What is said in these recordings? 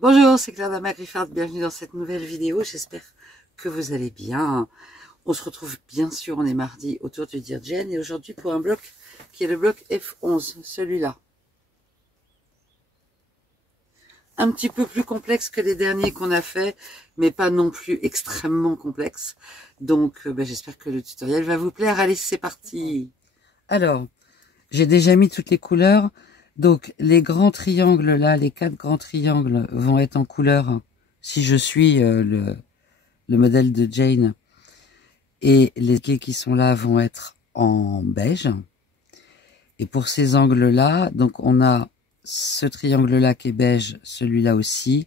Bonjour, c'est Claire Dama-Griffard, bienvenue dans cette nouvelle vidéo, j'espère que vous allez bien. On se retrouve bien sûr, on est mardi autour du Dear Jane et aujourd'hui pour un bloc qui est le bloc F11, celui-là. Un petit peu plus complexe que les derniers qu'on a fait, mais pas non plus extrêmement complexe. Donc j'espère que le tutoriel va vous plaire. Allez, c'est parti. Alors, j'ai déjà mis toutes les couleurs. Donc, les grands triangles là, les 4 grands triangles vont être en couleur si je suis le modèle de Jane. Et les quais qui sont là vont être en beige. Et pour ces angles-là, donc on a ce triangle-là qui est beige, celui-là aussi,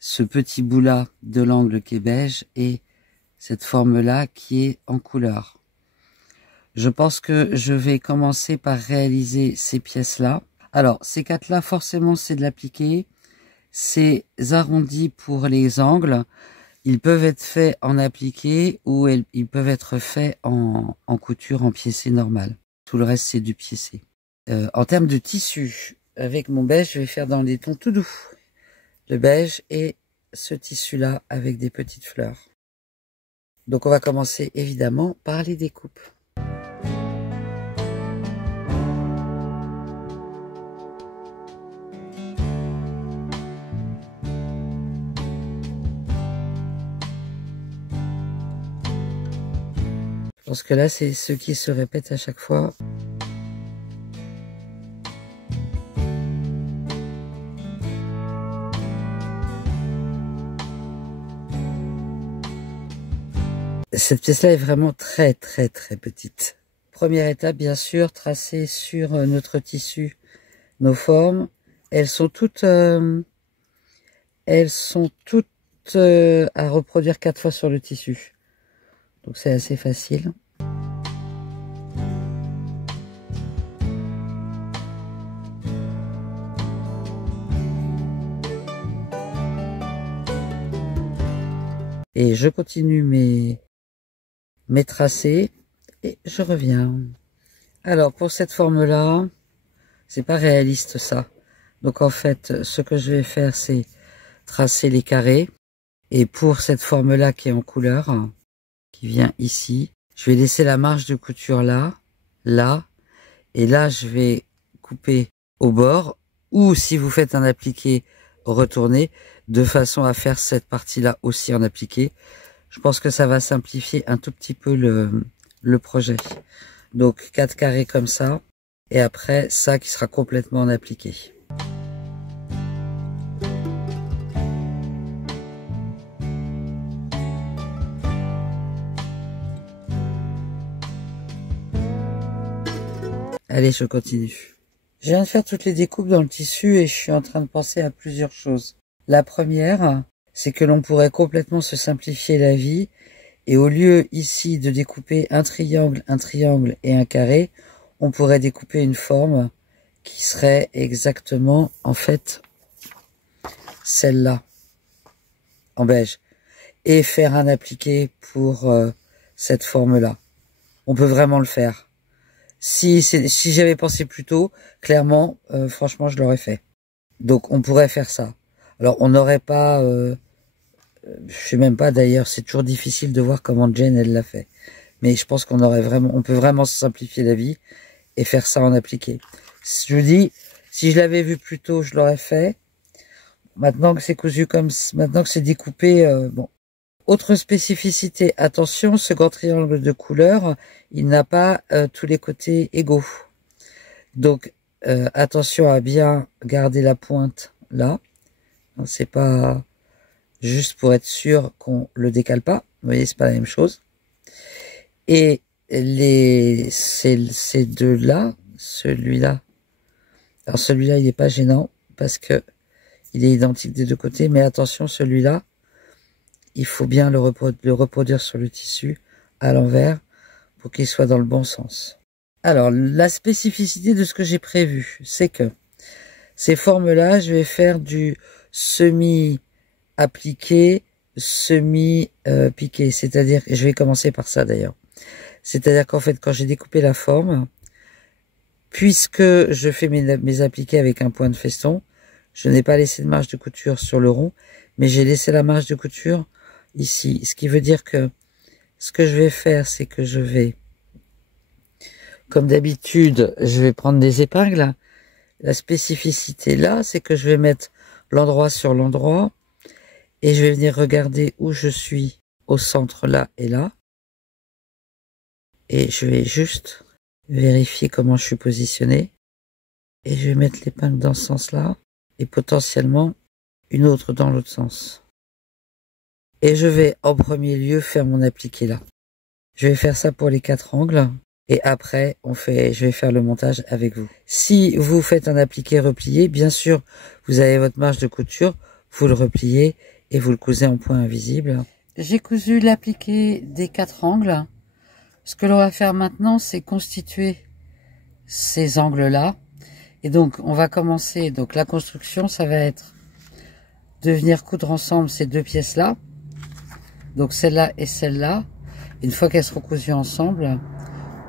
ce petit bout-là de l'angle qui est beige et cette forme-là qui est en couleur. Je pense que je vais commencer par réaliser ces pièces-là. Alors, ces 4-là, forcément, c'est de l'appliquer. Ces arrondis pour les angles, ils peuvent être faits en appliqué ou ils peuvent être faits en couture, en piécé normal. Tout le reste, c'est du piécé. En termes de tissu, avec mon beige, je vais faire dans des tons tout doux. Le beige et ce tissu-là avec des petites fleurs. Donc, on va commencer évidemment par les découpes. Je pense que là, c'est ce qui se répète à chaque fois. Cette pièce-là est vraiment très petite. Première étape, bien sûr, tracer sur notre tissu nos formes. Elles sont toutes à reproduire 4 fois sur le tissu. Donc c'est assez facile. Et je continue mes tracés et je reviens. Alors pour cette forme-là, c'est pas réaliste ça. Donc en fait, ce que je vais faire, c'est tracer les carrés. Et pour cette forme-là qui est en couleur, qui vient ici, je vais laisser la marge de couture là, là, et là je vais couper au bord, ou si vous faites un appliqué, retourner, de façon à faire cette partie-là aussi en appliqué. Je pense que ça va simplifier un tout petit peu le projet. Donc 4 carrés comme ça, et après ça qui sera complètement en appliqué. Allez, je continue. Je viens de faire toutes les découpes dans le tissu et je suis en train de penser à plusieurs choses. La première, c'est que l'on pourrait complètement se simplifier la vie et au lieu ici de découper un triangle et un carré, on pourrait découper une forme qui serait exactement, en fait, celle-là, en beige, et faire un appliqué pour cette forme-là. On peut vraiment le faire. Si j'avais pensé plus tôt, clairement, franchement, je l'aurais fait. Donc, on pourrait faire ça. Alors, on n'aurait pas... je sais même pas, d'ailleurs, c'est toujours difficile de voir comment Jane, elle l'a fait. Mais je pense qu'on peut vraiment se simplifier la vie et faire ça en appliqué. Je vous dis, si je l'avais vu plus tôt, je l'aurais fait. Maintenant que c'est cousu maintenant que c'est découpé, bon. Autre spécificité, attention, ce grand triangle de couleur, il n'a pas tous les côtés égaux. Donc, attention à bien garder la pointe là. C'est pas juste pour être sûr qu'on le décale pas. Vous voyez, c'est pas la même chose. Et ces deux-là, celui-là. Alors celui-là, il n'est pas gênant parce que il est identique des deux côtés. Mais attention, celui-là, il faut bien le reproduire sur le tissu à l'envers pour qu'il soit dans le bon sens. Alors, la spécificité de ce que j'ai prévu, c'est que ces formes-là, je vais faire du semi-appliqué, semi-piqué. C'est-à-dire, je vais commencer par ça d'ailleurs. C'est-à-dire qu'en fait, quand j'ai découpé la forme, puisque je fais mes appliqués avec un point de feston, Je n'ai pas laissé de marge de couture sur le rond, mais j'ai laissé la marge de couture ici. Ce qui veut dire que ce que je vais faire, c'est que je vais, comme d'habitude, je vais prendre des épingles. La spécificité là, c'est que je vais mettre l'endroit sur l'endroit et je vais venir regarder où je suis au centre là et là. Et je vais juste vérifier comment je suis positionné. Et je vais mettre l'épingle dans ce sens-là et potentiellement une autre dans l'autre sens. Et je vais en premier lieu faire mon appliqué là. Je vais faire ça pour les 4 angles et après je vais faire le montage avec vous. Si vous faites un appliqué replié, bien sûr, vous avez votre marge de couture, vous le repliez et vous le cousez en point invisible. J'ai cousu l'appliqué des 4 angles. Ce que l'on va faire maintenant, c'est constituer ces angles-là. Et donc, on va commencer. Donc, la construction, ça va être de venir coudre ensemble ces deux pièces-là. Donc, celle-là et celle-là. Une fois qu'elles seront cousues ensemble,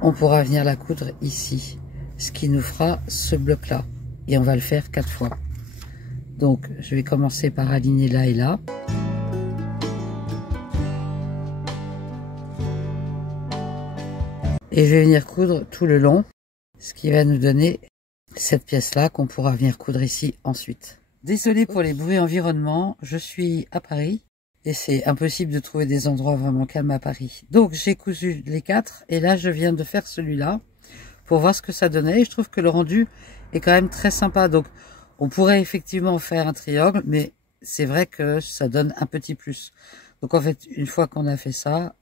on pourra venir la coudre ici. Ce qui nous fera ce bloc-là. Et on va le faire 4 fois. Donc, je vais commencer par aligner là et là. Et je vais venir coudre tout le long. Ce qui va nous donner cette pièce-là qu'on pourra venir coudre ici ensuite. Désolée pour les bruits environnement, je suis à Paris et c'est impossible de trouver des endroits vraiment calmes à Paris. Donc j'ai cousu les 4 et là je viens de faire celui-là pour voir ce que ça donnait et je trouve que le rendu est quand même très sympa. Donc on pourrait effectivement faire un triangle mais c'est vrai que ça donne un petit plus. Donc en fait une fois qu'on a fait ça,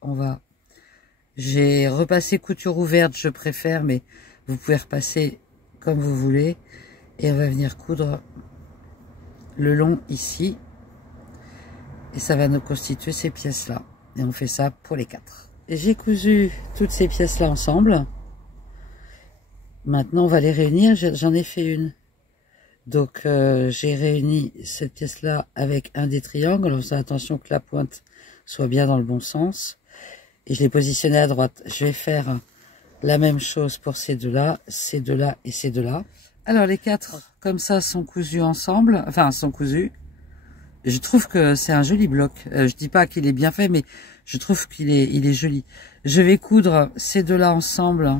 j'ai repassé couture ouverte, je préfère, mais vous pouvez repasser comme vous voulez. Et on va venir coudre le long ici. Et ça va nous constituer ces pièces-là. Et on fait ça pour les 4. J'ai cousu toutes ces pièces-là ensemble. Maintenant, on va les réunir. J'en ai fait une. Donc, j'ai réuni cette pièce-là avec un des triangles. En faisant attention que la pointe soit bien dans le bon sens. Et je l'ai positionné à droite. Je vais faire la même chose pour ces deux-là et ces deux-là. Alors les 4 comme ça sont cousus ensemble, enfin sont cousus. Je trouve que c'est un joli bloc. Je dis pas qu'il est bien fait, mais je trouve qu'il est joli. Je vais coudre ces deux-là ensemble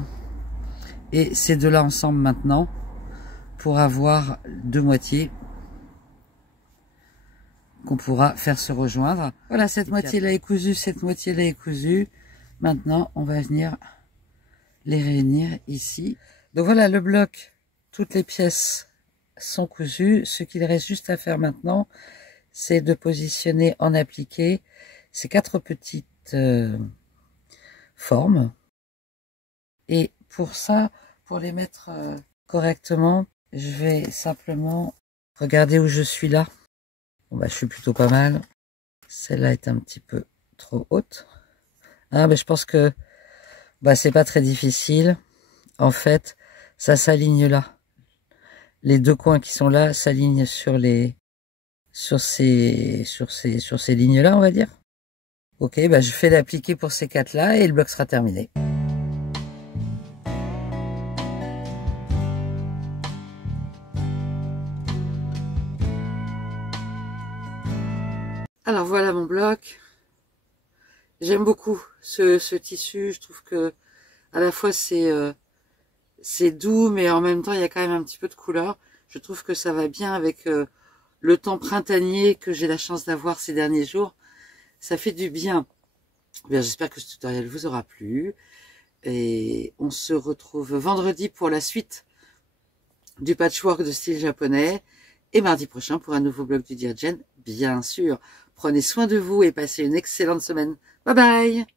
et ces deux-là ensemble maintenant pour avoir 2 moitiés qu'on pourra faire se rejoindre. Voilà, cette moitié-là est cousue, cette moitié-là est cousue. Maintenant, on va venir les réunir ici. Donc voilà le bloc, toutes les pièces sont cousues. Ce qu'il reste juste à faire maintenant, c'est de positionner en appliqué ces 4 petites formes. Et pour ça, pour les mettre correctement, je vais simplement regarder où je suis là. Bon bah je suis plutôt pas mal. Celle-là est un petit peu trop haute. Ah mais je pense que bah c'est pas très difficile. En fait, ça s'aligne là. Les 2 coins qui sont là s'alignent sur ces lignes-là, on va dire. Ok, bah je fais l'appliquer pour ces 4-là et le bloc sera terminé. Alors voilà mon bloc. J'aime beaucoup ce tissu. Je trouve que à la fois c'est doux, mais en même temps il y a quand même un petit peu de couleur. Je trouve que ça va bien avec le temps printanier que j'ai la chance d'avoir ces derniers jours. Ça fait du bien. Bien, j'espère que ce tutoriel vous aura plu. Et on se retrouve vendredi pour la suite du patchwork de style japonais. Et mardi prochain pour un nouveau blog du Dear Jen, bien sûr. Prenez soin de vous et passez une excellente semaine. Bye bye!